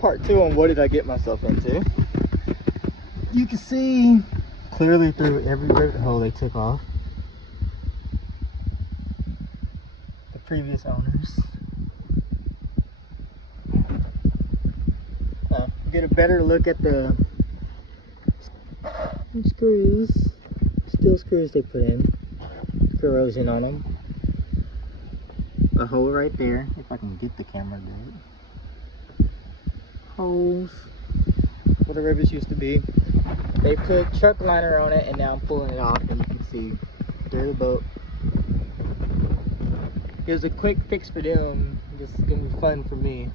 part 2 on what did I get myself into. You can see clearly through every rivet hole they took off. The previous owners. Get a better look at the screws, steel screws they put in, corrosion on them. A hole right there, if I can get the camera good. Holes where the rivets used to be. They put truck liner on it, and now I'm pulling it off, and you can see there's the boat. It was a quick fix for them. This is gonna be fun for me.